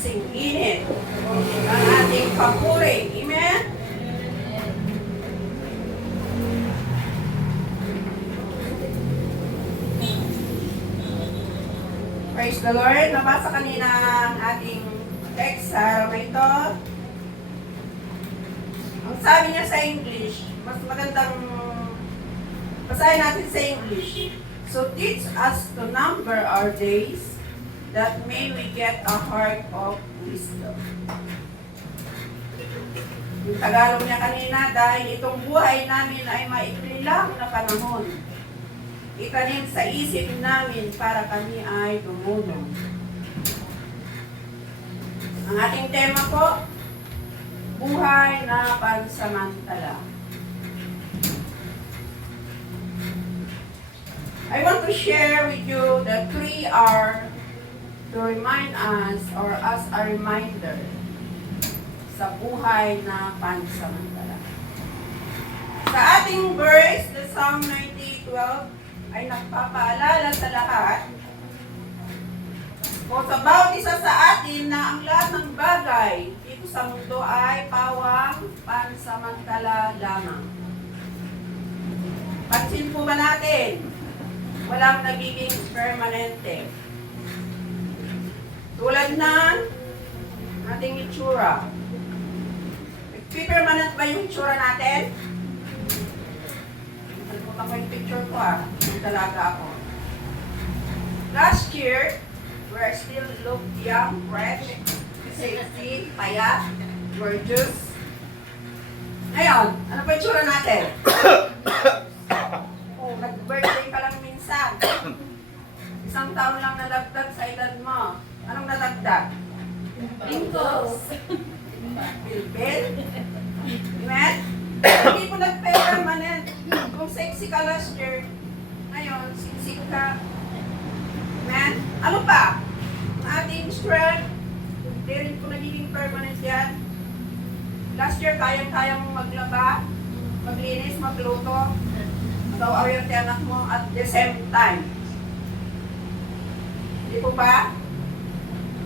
kasing init ng ating papuri. Amen? Praise the Lord. Nabasa kanina ang ating text sa araw na ito. Ang sabi niya sa English, mas magandang basahin natin sa English. So teach us to number our days, that may we get a heart of wisdom. Yung Tagalog niya kanina, dahil itong buhay namin ay maikli lang na panahon. Itanim sa isip namin para kami ay tumulong. Ang ating tema po, buhay na pansamantala. I want to share with you the 3 R to remind us or as a reminder sa buhay na pansamantala. Sa ating verse, the Psalm 90:12 ay nagpapaalala sa lahat o sa bawat isa sa atin na ang lahat ng bagay dito sa mundo ay pawang pansamantala lamang. Pansin po ba natin? Walang nagiging permanente. Tulad ng ating itsura. Nagpipermanent ba yung itsura natin? Nalimutan ko yung picture ko yung dalaga ako. Last year, we still look young, fresh, sexy, payat, gorgeous. Ngayon, ano pa yung itsura natin? Nag-birthday ka lang minsan. Isang taon lang nadagdag sa edad mo. Anong nadagdag? Wrinkles. Pilpil? Amen? Hindi po nag-permanent. Kung sexy ka last year, ngayon, siksik ka. Amen? Ano pa? Ang ating strength, hindi rin po nagiging permanent yan. Last year, kayang-kaya mong maglaba, maglinis, magluto, mag-awawir ti anak mo at the same time. Hindi po ba?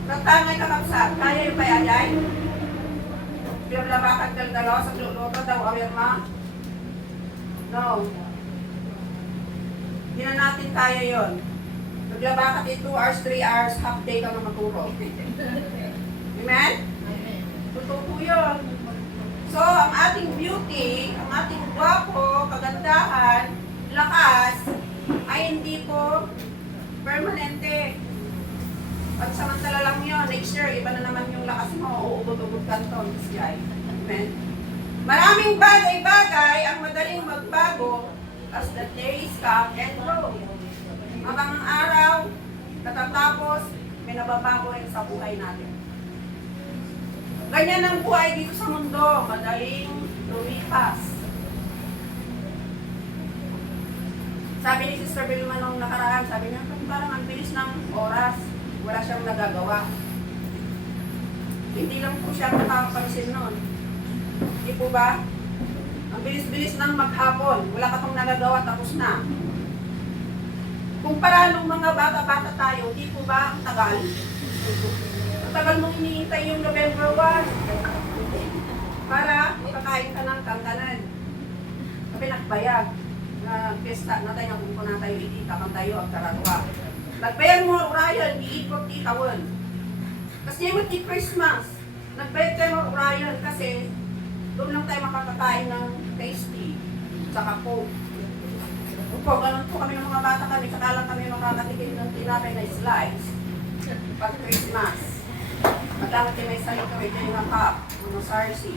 Nagtangay ka kapsa, kaya yung payayay? Pero labakad kang dalawa sa luluto, daw awir mo? No. Hindi na natin kaya yun. Naglaba ka 2 hours, 3 hours, half day ka na matulog. Amen? Totoo po yun. So, ang ating beauty, ang ating gwapo, kagandahan, lakas, ay hindi po permanente. At samantala lang yun. Next year, iba na naman yung lakas mo. Uubod-ubod ka ito. Amen? Maraming bagay-bagay ang madaling magbago as the days come and go. Habang ang araw, katatapos, may nababago rin sa buhay natin. Ganyan ang buhay dito sa mundo. Madaling lumipas. Sabi ni Sister Vilma nung nakaraan, sabi niya, parang ang bilis ng oras. Wala siyang nagagawa. Hindi lang po siya nakakapansin nun. Hindi po ba? Ang bilis-bilis ng maghapon. Wala ka pang nagagawa, tapos na. Kumpara nung mga bata-bata tayo, hindi po ba ang tagal? Ang tagal mong hinihintay yung November 1 para makakain ka ng kantanan. Sabi nakbayag na pesta na tayo, kung na tayo itita, kang tayo ang karatwa. Nagbayag mo Orion, iikot di tawon. Kasi yung Christmas, nagbayag tayo Orion kasi doon lang tayo makakakain ng tasty, tsaka Coke. Opo, ganun po kami ng mga bata kami, saka lang kami makakatikin ng tinapay na slice pag Christmas. Magkakati may salito, may ng cup, mga sarsi.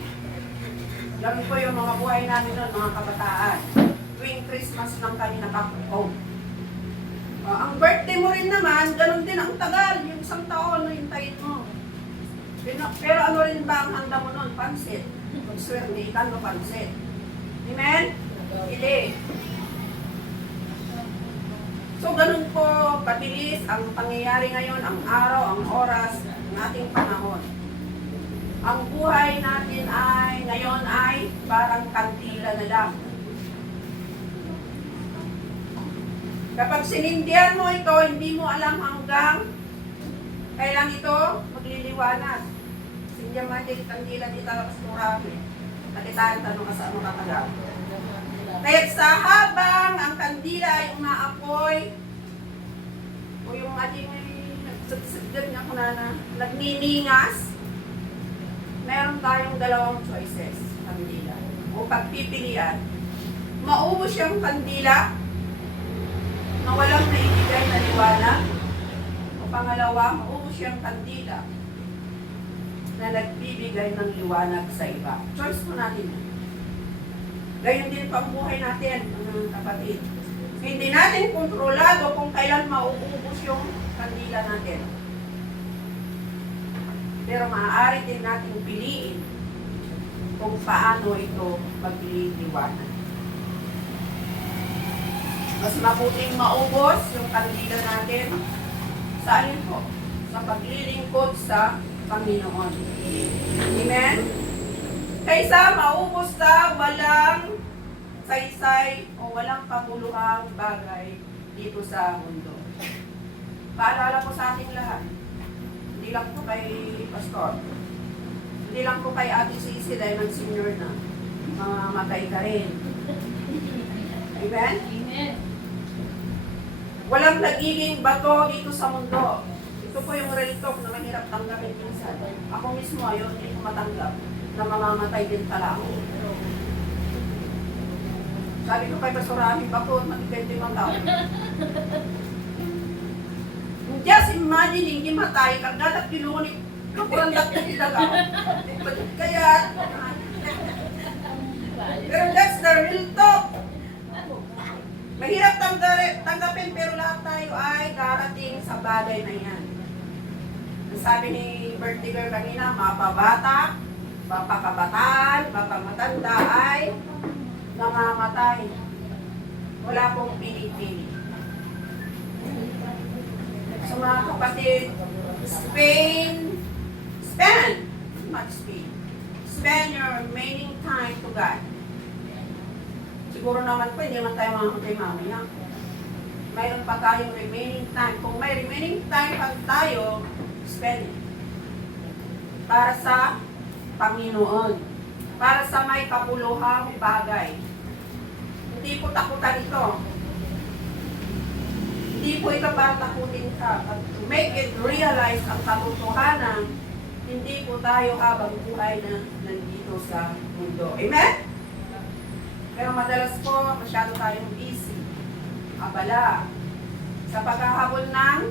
Ganun po yung mga buhay namin noon, mga kabataan. Tuwing Christmas lang kami nakaka-Coke. Ang birthday mo rin naman, ganun din ang tagal, yung isang taon na hintayin mo. Pero ano rin ba ang handa mo nun? Pansit. Mag-swerte, ikan mo pansit. Amen? Hindi. So, ganun po, kabilis ang pangyayari ngayon, ang araw, ang oras, ng ating panahon. Ang buhay natin ay, ngayon ay parang kantila na lang. Kapag sinindihan mo ito, hindi mo alam hanggang Kailan ito magliliwanag? Sindya magic, kandila di talakas turami. Kalitaan tanong sa ano katagal. Kaya sa habang ang kandila ay umaapoy, o yung ating nagsagsagan niya ko na nagniningas, meron tayong dalawang choices, kandila. O pagpipilian, maubos yung kandila na walang naibigay na liwanag, o pangalawa, maubos yung kandila na nagbibigay ng liwanag sa iba. Choice po natin yan. Gayon din pang buhay natin, mga kapatid. Hindi natin kontrolado kung kailan mauubos yung kandila natin. Pero maaari din natin piliin kung paano ito magliliwanag. Mas mabuting maubos yung kandila natin sa alin po? Sa paglilingkod sa Panginoon. Amen? Kaysa maubos sa walang saysay o walang kabuluhang bagay dito sa mundo. Paalala ko sa ating lahat, hindi lang po kay Pastor, hindi lang po kay Ate Sisi dahil nag-senior na, mamamatay ka rin. Amen? Amen. Walang nagiging bato dito sa mundo. Ito po yung real talk na mahirap tanggapin minsan. Ako mismo, ayaw hindi ko matanggap na mamamatay din pala ako. Sabi ko kay Pastor Rami, bakit matigay din ang tao? Just imagine, hindi matay, kagdadat kinunik, kapurandat na talaga. Kaya, pero that's the real talk. Mahirap tanggapin, pero lahat tayo ay darating sa bagay na yan. Sabi ni Bertiger kanina, mapabata, mapakabataan, mapamatanda ay namamatay. Wala pong pinipili. So mga kapatid, spend your remaining time to God. Siguro naman po, hindi naman tayo mamamatay mamaya. Mayroon pa tayong remaining time. Kung may remaining time pa tayo, spend it. Para sa Panginoon. Para sa may kapuluhang bagay. Hindi po takutan ito. Hindi po ito para takutin ka. But to make it realize ang katotohanan, hindi po tayo habang buhay na nandito sa mundo. Amen? Pero madalas po, masyado tayong busy. Abala. Sa paghahabol ng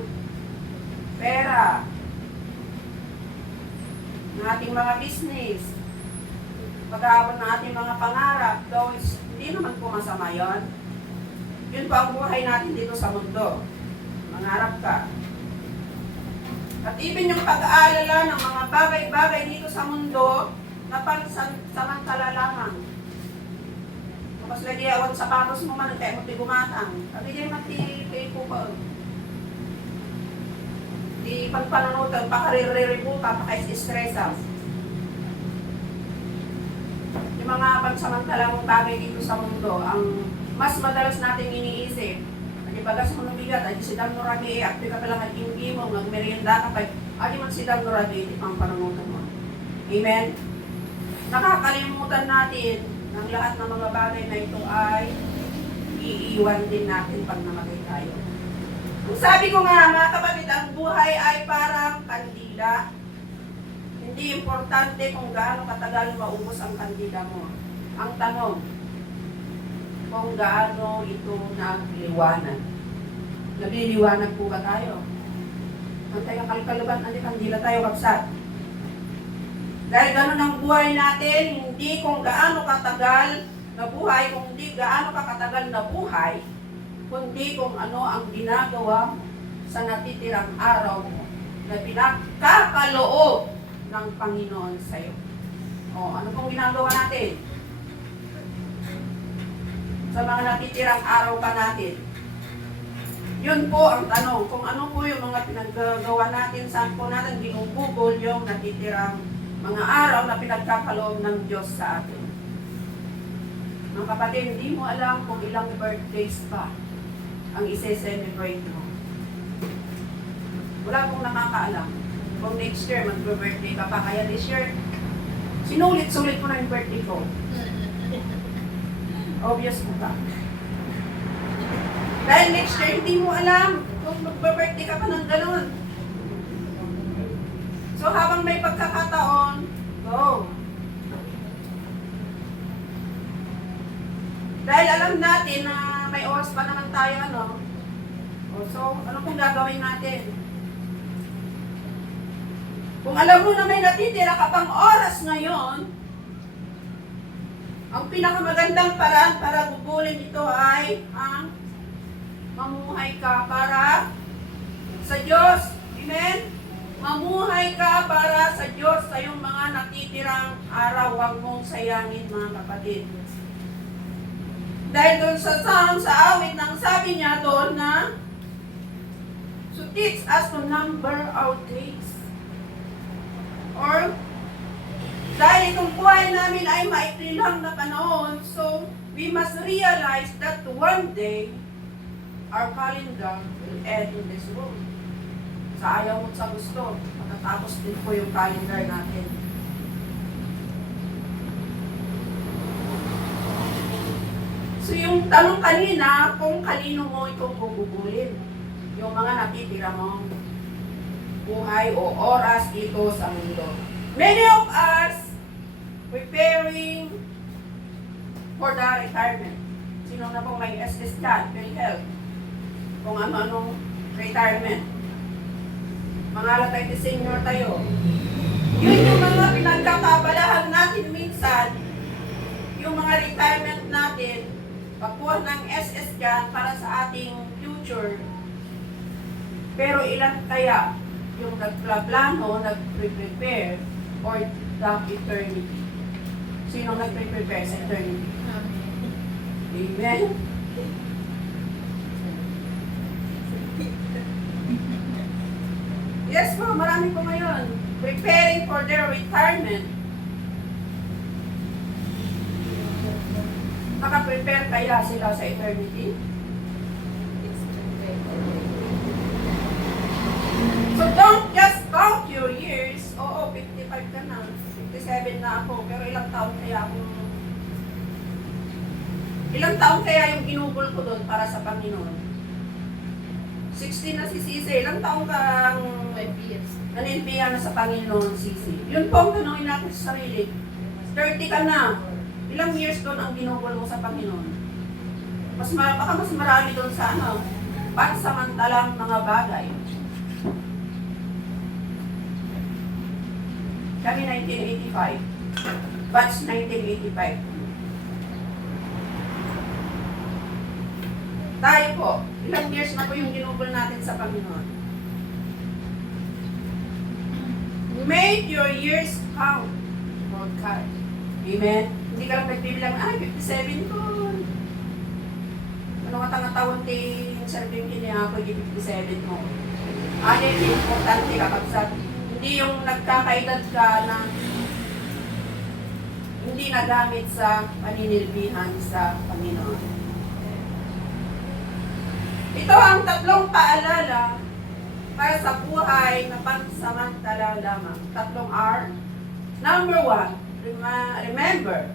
pera. Ng ating mga business. Paghahabol ng ating mga pangarap. Though hindi naman po masama yun. Yun po ang buhay natin dito sa mundo. Mangarap ka. At even yung pag-aalala ng mga bagay-bagay dito sa mundo na pansamantala lamang. Tapos lagi awan sapatos mo man, kaya mo tigumatang. Sabi niya, mati po ko. Di pagpananutan, pakariri po ka, pakais-stressa. Yung mga pansamantalang bagay dito sa mundo, ang mas madalas nating iniisip, bagas mo ng bigat, ay si Dan Norabi, akti ka pala mag-inggi mo, mag-merienda ka pa, ay man si Dan Norabi, di pang panungutan mo. Amen? Nakakalimutan natin ng lahat ng mga bagay na ito ay iiwan din natin pag namatay tayo. Kung sabi ko nga, mga kapatid, ang buhay ay parang kandila. Hindi importante kung gaano katagal maubos ang kandila mo. Ang tanong, kung gaano ito nagliwanag. Nagliliwanag po ba tayo? Ang tayo kalkaluban, hindi kandila tayo kapsat. Dahil gano'n ang buhay natin, hindi kung gaano katagal na buhay, kung hindi gaano katagal na buhay, kundi kung ano ang ginagawa sa natitirang araw mo na pinagkakaloob ng Panginoon sa iyo. O, ano pong ginagawa natin? Sa mga natitirang araw pa natin. Yun po ang tanong, kung ano po yung mga pinaggagawa natin, saan po natin ginugugol yung natitirang mga araw na pinagkakaloob ng Diyos sa atin. Mga kapatid, hindi mo alam kung ilang birthdays pa ang ise-celebrate mo. Wala pong nakakaalam. Kung next year, mag-birthday ka pa. Kaya this year, sinulit-sulit ko na yung birthday ko. Obvious mo ka. Dahil next year, hindi mo alam kung mag-birthday ka pa ng ganun. So, habang may pagkakataon, go. Dahil alam natin na may oras pa naman tayo, ano? So, ano kung gagawin natin? Kung alam mo na may natitira ka pang oras ngayon, ang pinakamagandang paraan para gugulin ito ay ang mamuhay ka para sa Diyos. Amen? Mamuhay ka para sa Diyos sa iyong mga natitirang araw. Huwag mong sayangin, mga kapatid. Dahil doon sa Psalm, sa awit, nang sabi niya doon na to teach us to number our days. Or, dahil itong buhay namin ay maikli lang na panahon, so we must realize that one day, our calendar will end in this world. Sa ayaw mo sa gusto, matatapos din po yung calendar natin. So yung tanong kanina, kung kanino mo itong gugugulin, yung mga natitira mong buhay o oras dito sa mundo. Many of us preparing for the retirement. Sino na pong may SS dyan, PhilHealth, kung ano-anong retirement. Mga latay di senior tayo. Yun yung mga pinagkakabalahan natin minsan, yung mga retirement natin, pagkuha ng SS dyan para sa ating future. Pero ilan kaya yung nagplano, nagpre-prepare for the eternity? Sino nagpre-prepare sa eternity? Amen? Yes po, marami po ngayon. Preparing for their retirement. Naka-prepare kaya sila sa eternity? So don't just count your years. Oo, 55 ka na. 57 na ako. Pero ilang taon kaya yung ginugol ko doon para sa Panginoon? 16 na si Sisi. Ilang taon kang 5 years. nanindiyan na sa Panginoon, Sisi? Yun po ang tanongin natin sa sarili. 30 ka na. Ilang years doon ang ginugol mo sa Panginoon? Baka mas marami doon sa pansamantalang mga bagay. Kami 1985. Batch 1985. Tayo po, ilang years na po yung ginugol natin sa Panginoon? Make your years count. Lord God. Amen? Hindi ka lang nagbibilang, 57 ko. Ano nga tanga-tawon din, serving niya ako, 57 mo. Ano yung importante kapag sa hindi yung nagkakaedad ka na hindi nagamit sa paninilbihan sa Panginoon. Ito ang tatlong paalala para sa buhay na pansamantala lamang. Tatlong R. Number 1, remember.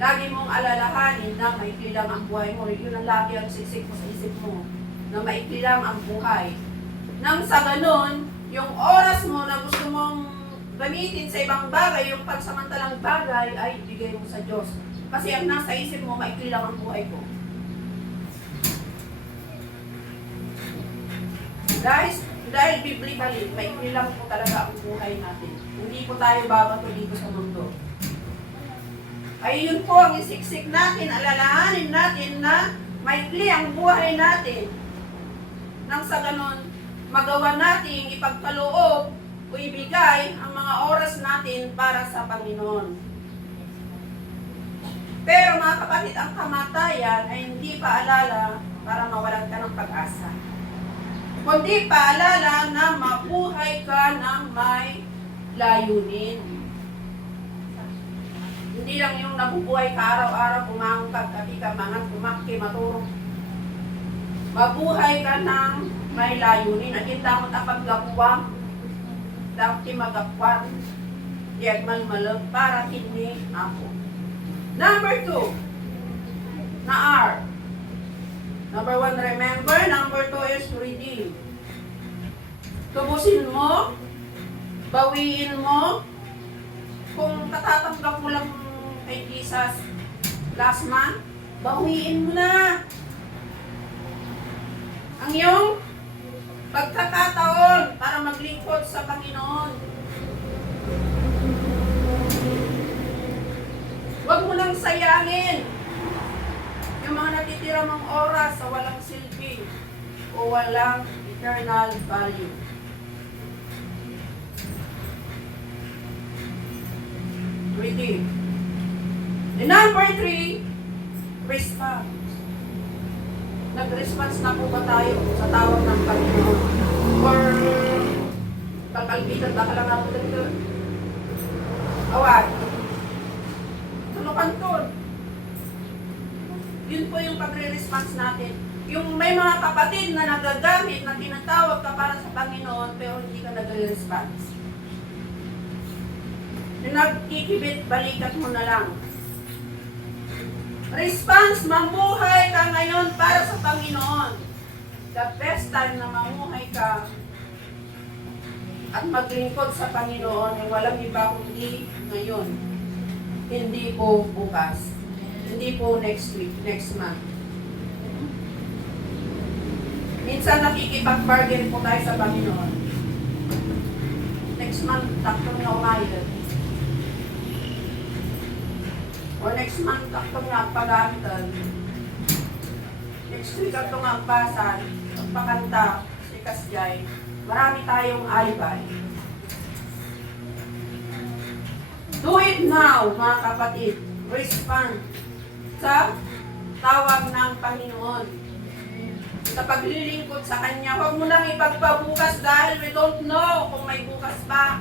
Lagi mong alalahanin na maikli lang ang buhay mo. Yun ang lagi ang siksik mo sa isip mo. Na maikli lang ang buhay. Nang sa ganun, yung oras mo na gusto mong gamitin sa ibang bagay, yung pansamantalang bagay, ay ibigay mo sa Diyos. Kasi ang nasa isip mo, maikli lang ang buhay ko. Dahil biblically, maikli lang po talaga ang buhay natin. Hindi po tayo babato dito sa mundo. Ay yun po ang isiksik natin, alalahanin natin na maikli ang buhay natin. Nang sa ganon, magawa natin ipagkaloob o ibigay ang mga oras natin para sa Panginoon. Pero mga kapatid, ang kamatayan ay hindi paalala para mawalan ka ng pag-asa. Kundi paalala na mabuhay ka ng may layunin. Hindi lang yung nabubuhay ka araw-araw, kumangkag, kapikamangan, kumaki, maturong. Mabuhay ka ng may layunin. At hindi mo tapaglapuwang Dapti magakwan. Diyan malmalag para kini ako. Number 2. Na R. Number 1, remember. Number 2 is redeem. Tubusin mo. Bawiin mo. Kung katatanggap mo lang kay Jesus last month, bawiin mo na. Ang iyong pagkakataon para maglingkod sa Panginoon. Huwag mo nang sayangin yung mga natitira mong oras sa walang silbi o walang eternal value. Redeem. The number 3, response. Nag-response na po ba tayo sa tawag ng Panginoon? Or kakalbitan ba ka lang ako dito? Awat. Tunukan to. Yun po yung pagre-response natin. Yung may mga kapatid na nagagamit na tinatawag ka para sa Panginoon pero hindi ka nagre-response. Yung nagkikibit, balikat mo na lang. Response, mamuhay ka ngayon para sa Panginoon. The best time na mamuhay ka at maglingkod sa Panginoon ay walang iba kundi ngayon. Hindi po bukas. Hindi po next week, next month. Minsan nakikipag-bargain po tayo sa Panginoon. Next month, taktong na umayod. O next month, taktong na pagamitan. Next week, taktong na pasan, pagpakanta, si Kasjay. Marami tayong alibay. Do it now, mga kapatid. Respond sa tawag ng Panginoon. Sa paglilingkod sa Kanya, huwag mo lang ipagpabukas dahil we don't know kung may bukas pa.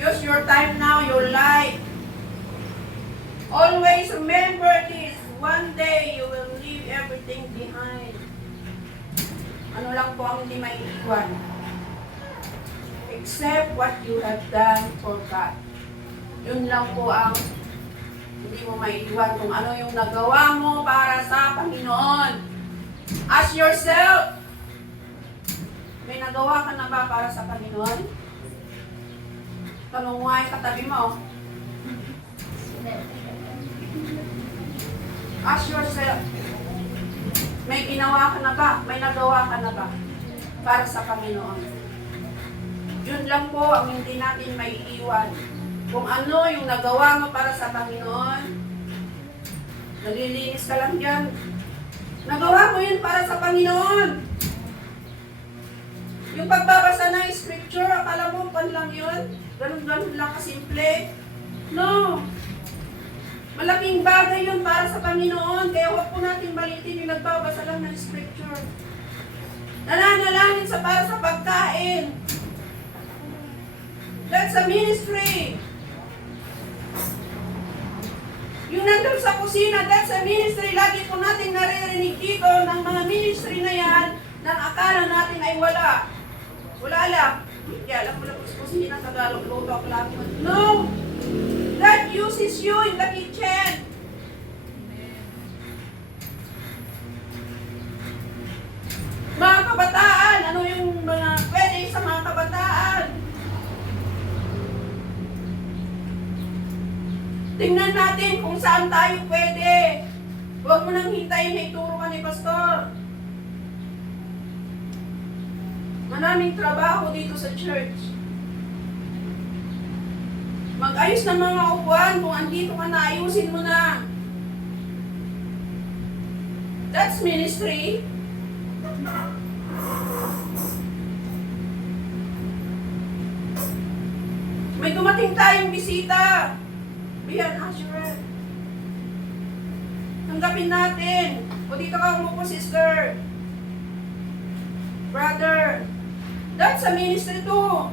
Use your time now, your life. Always remember this. One day, you will leave everything behind. Ano lang po ang hindi maiiwan? Except what you have done for God. Yun lang po ang hindi mo maiiwan kung ano yung nagawa mo para sa Panginoon. Ask yourself, may nagawa ka na ba para sa Panginoon? Tanong mo ay katabi mo. Ask yourself, may ginawa ka na ba? May nagawa ka na ba para sa Panginoon? Yun lang po ang hindi natin maiiwan. Kung ano yung nagawa mo para sa Panginoon, nalilinis ka lang dyan. Nagawa mo yun para sa Panginoon. Yung pagbabasa ng scripture, akala mo pan lang yun? Ganun-ganun lang kasimple? No. Malaking bagay yun para sa Panginoon. Kaya huwag po natin balitin yung nagbabasa lang ng scripture. Nananalangin para sa pagkain. That's a ministry. Yung nandun sa kusina, that's a ministry. Lagi po natin naririnig dito ng mga ministry na yan na akala natin ay wala. Wala lang. Hindi alam mo lang sa kusina, Tagalog, luto, ako lang. No! God uses you in the kitchen. Mga kabataan, ano yung mga pwede sa mga kabataan? Tingnan natin kung saan tayo pwede. Huwag mo nang hintayin na ituro ka ni Pastor. Maraming trabaho dito sa church. Mag-ayos ng mga upuan. Kung andito ka na, ayusin mo na. That's ministry. May dumating tayong bisita. Be an usher. Tanggapin natin. O dito ka umupo, sister. Brother. That's a ministry too.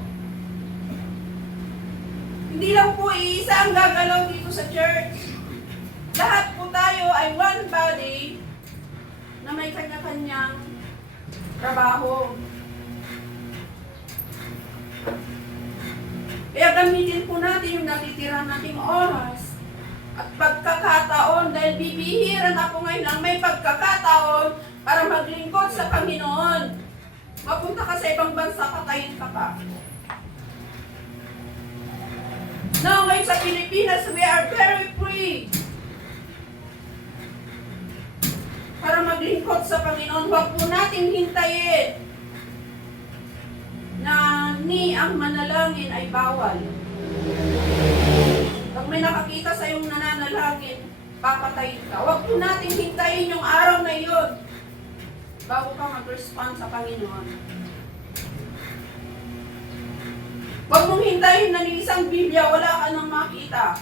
Hindi lang po iisa ang gagalaw dito sa church. Lahat po tayo ay one body na may kanya-kanyang trabaho. Kaya gamitin po natin yung natitira nating oras at pagkakataon dahil bibihira na po ngayon lang may pagkakataon para maglingkod sa Panginoon. Mapunta ka sa ibang bansa, patayin ka pa. Now, ngayon sa Pilipinas, we are very free. Para maglingkod sa Panginoon, huwag po natin hintayin na ni ang manalangin ay bawal. Pag may nakakita sa iyong nananalangin, papatayin ka. Huwag po natin hintayin yung araw na iyon bago ka mag-respond sa Panginoon. Huwag mong hintayin na ng isang Biblia, wala ka nang makita.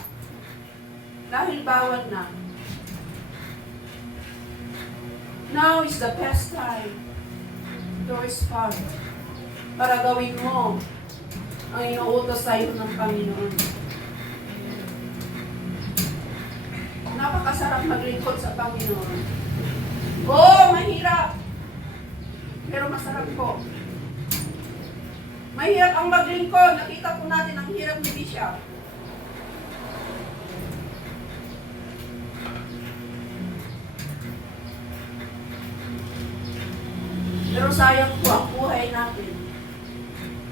Dahil bawal na. Now is the best time to respond para gawin mo ang inuutos sa iyo ng Panginoon. Napakasarap maglingkod sa Panginoon. Mahirap. Pero masarap po. Mahirap ang maglingkod. Nakita po natin ang hirap ni Bishop. Pero sayang po ang buhay natin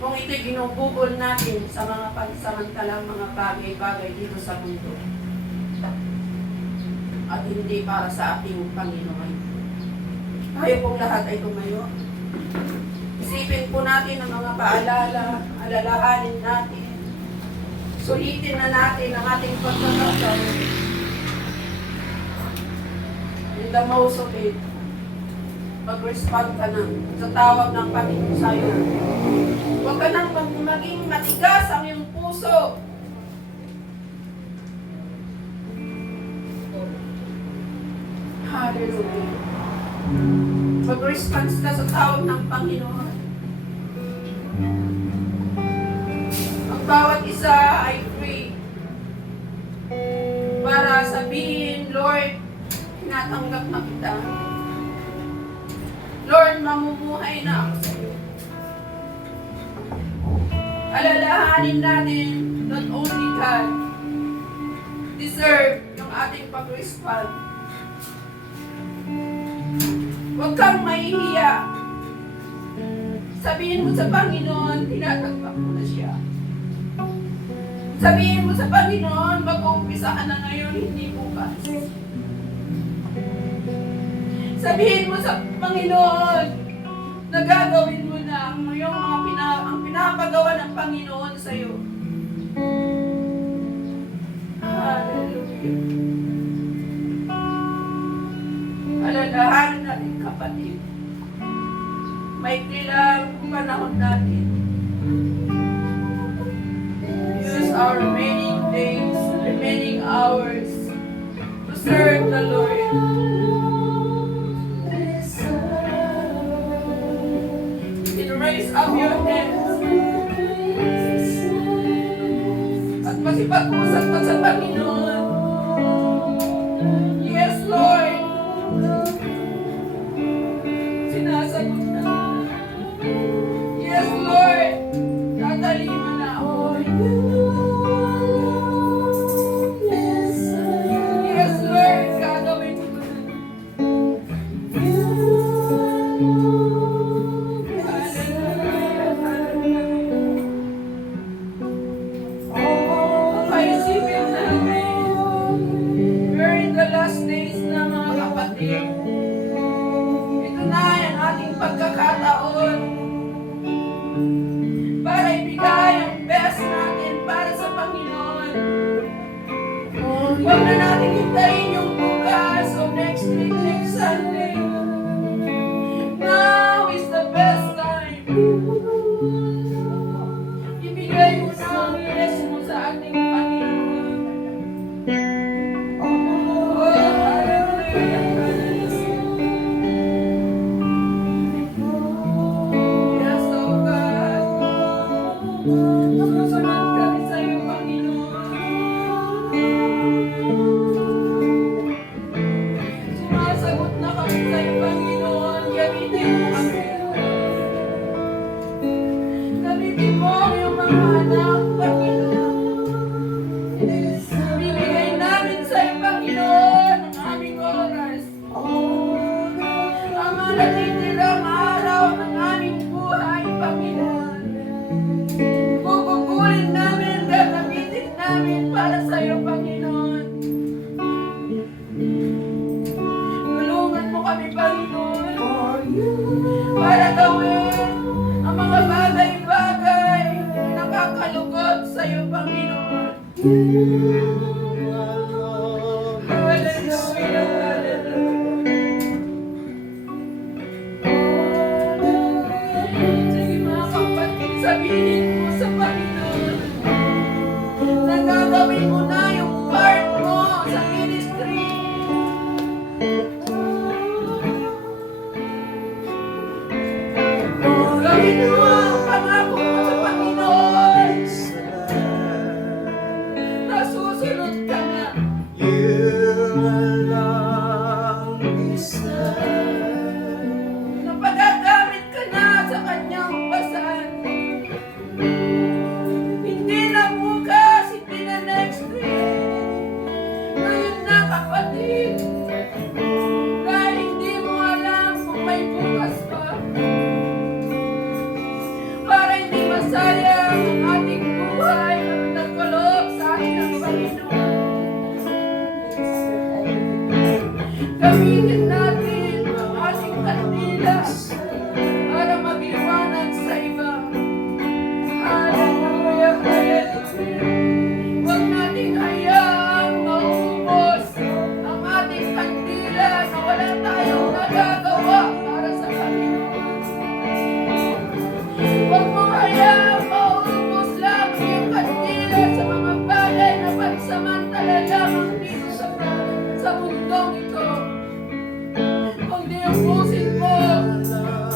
kung ito'y ginugugol natin sa mga pansamantalang mga bagay-bagay dito sa mundo at hindi para sa ating Panginoon. Tayo pong lahat ay tumayo. Isipin po natin ang mga paalala, alalahanin natin. Sulitin na natin ang ating pagkakataon. In the most of it, mag-respond ka na sa tawag ng Panginoon sa'yo. Huwag ka nang maging matigas ang iyong puso. Hallelujah. Mag-respond ka sa tawag ng Panginoon. Ang bawat isa ay free para sabihin, Lord, tinatanggap na kita. Lord, mamumuhay na ako sa iyo. Alalahanin natin, not only God deserve yung ating pag-respond. Huwag kang mahihiya. Sabihin mo sa Panginoon, tinatanggap mo na siya. Sabihin mo sa Panginoon, mag-uumpisa ka na ngayon, hindi bukas. Sabihin mo sa Panginoon na gagawin mo na ang pinapagawa ng Panginoon sa iyo. Hallelujah. Alalahanin natin, kapatid. Maikli lang ang panahon natin. Use our remaining days, remaining hours to serve the Lord. Raise up your hands at masipag-usap ka sa Panginoon. Yes, Lord. Sinasagot na. Yes, Lord. Tatalima na ako. Yes, Lord. Gagawin ko na. Ito na ang ating pagkakataon para ibigay ang best natin para sa Panginoon. Huwag na natin hintayin yung bukas o next week, next Sunday. Now is the best time. Ibigay mo na ang best mo sa ating Panginoon. Susunod kami sa iyo, Panginoon. Hallelujah, hallelujah. Sige mga kapatid, sabihin mo sa Panginoon na gagawin mo na yung part mo sa ministry. Gawin mo ang pangako mo sa Panginoon. Nasusunod ka na. Napagagamit ka na sa kanyang basan. Hindi na bukas, hindi na next week. Ngayon na kapatid. Dahil hindi mo alam kung may bukas pa. Para hindi masayang ang ating buhay na nagkaloob sa atin ng Panginoon. Gamitin natin ang ating kandila para magliwanag sa iba. Hallelujah, hallelujah. Huwag nating hayaang maubos ang ating kandila na wala tayong nagagawa para sa Panginoon. Huwag mo hayaang maubos lang yung kandila sa mga bagay na pansamantala lamang dito sa mundong ito. Kundi ubusin mo ang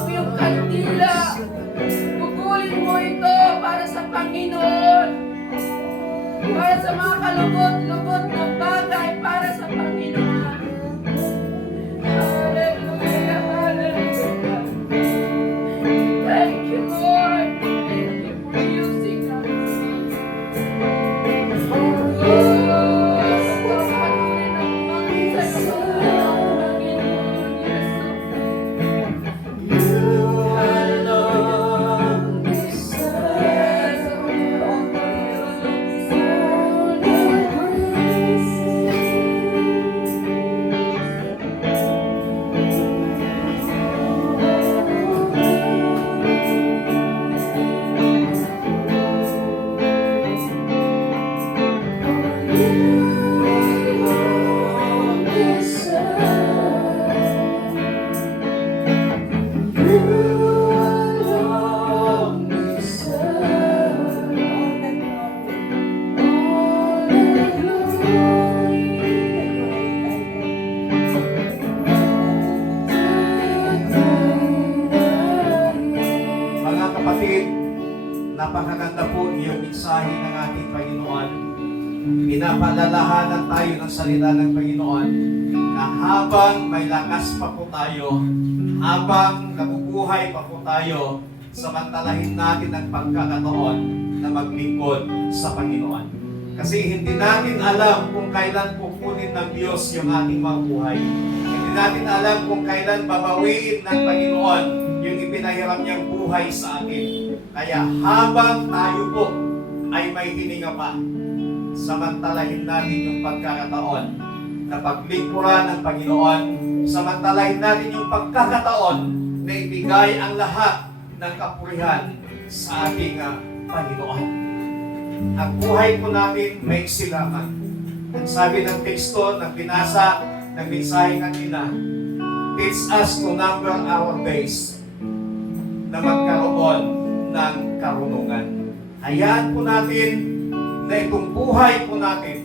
iyong kandila. Gugulin mo ito para sa Panginoon. Para sa mga kalugod-lugod na bagay para sa Panginoon. Hallelujah, hallelujah. Thank you, Lord. Thank you for using us. Patuloy ng Panginoon sa Panginoon Yesu. Mga kapatid, napakaganda po iyong mensahe ng ating Panginoon. Pinapalalahanan tayo ng salita ng Panginoon na habang may lakas pa po tayo, habang nabubuhay pa po tayo, samantalahin natin ang pagkakataon na maglingkod sa Panginoon. Kasi hindi natin alam kung kailan kukunin ng Diyos yung ating mga buhay. Hindi natin alam kung kailan babawiin ng Panginoon yung ipinahiram niyang buhay sa atin. Kaya habang tayo po ay may hininga pa, samantalahin natin yung pagkakataon na paglingkuran ng Panginoon, samantalahin natin yung pagkakataon na ibigay ang lahat ng kapurihan sa ating Panginoon. Ang buhay po natin may silangan. Ang sabi ng teksto na binasa ng mensahe kanina, teach us to number our days na magkaroon ng karunungan. Hayaan po natin na itong buhay po natin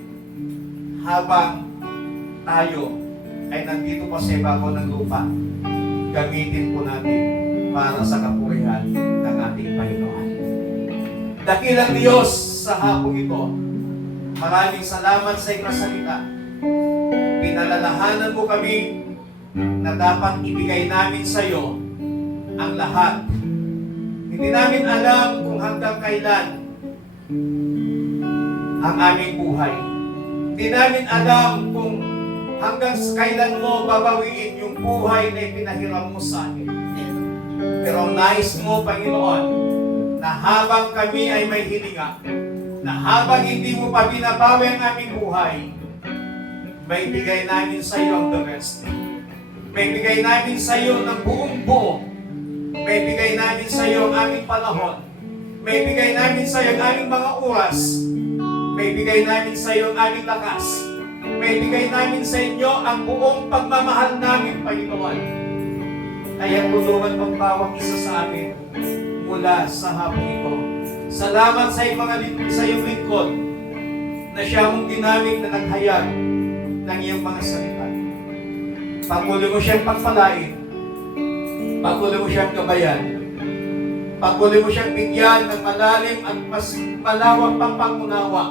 habang tayo ay nandito pa sa ibabaw ng lupa, gamitin po natin para sa kapurihan ng ating Panginoon. Dakilang Diyos sa hapong ito, maraming salamat sa iyong salita. Pinalalahanan mo kami na dapat ibigay namin sa iyo ang lahat. Hindi namin alam kung hanggang kailan ang aming buhay. Hindi namin alam kung hanggang kailan mo babawiin yung buhay na ipinahiram mo sa akin. Pero nais mo, Panginoon, na habang kami ay may hininga, na habang hindi mo pa binabawi ang aming buhay, may bigay namin sa iyo ang the best. May bigay namin sa iyo ng buong buo. May bigay namin sa iyo ang aming panahon. May bigay namin sa iyo ang aming mga oras May bigay namin sa iyo ang aming lakas. May bigay namin sa inyo ang buong pagmamahal namin, Panginoon. Kaya tulungan mong bawang isa sa amin mula sa hapong ito. Salamat sa iyong lingkod na siya mong ginamit na naghayag ng iyong mga salita. Patuloy mo siyang pagpalain. Patuloy mo siyang gabayan. Patuloy mo siyang bigyan ng malalim at mas malawak pang pangunawa,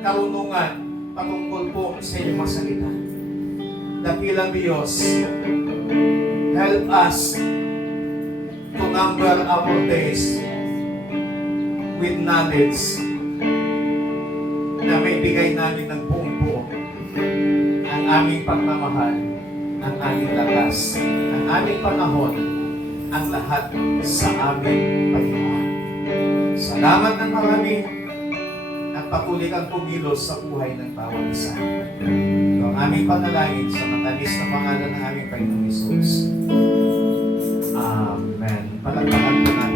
karunungan, patungkol po sa iyong mga salita. Dakilang Diyos, help us to number our days with knowledge na may bigay namin ng buong buo ang aming pagmamahal, ang aming lakas, ang aming panahon, ang lahat sa amin, Panginoon. Salamat ng marami at patuloy kang pumilos sa buhay ng bawat isa. Ito ang aming panalangin sa matamis na pangalan ng aming Panginoong Hesus. Amen. Palagpakan po natin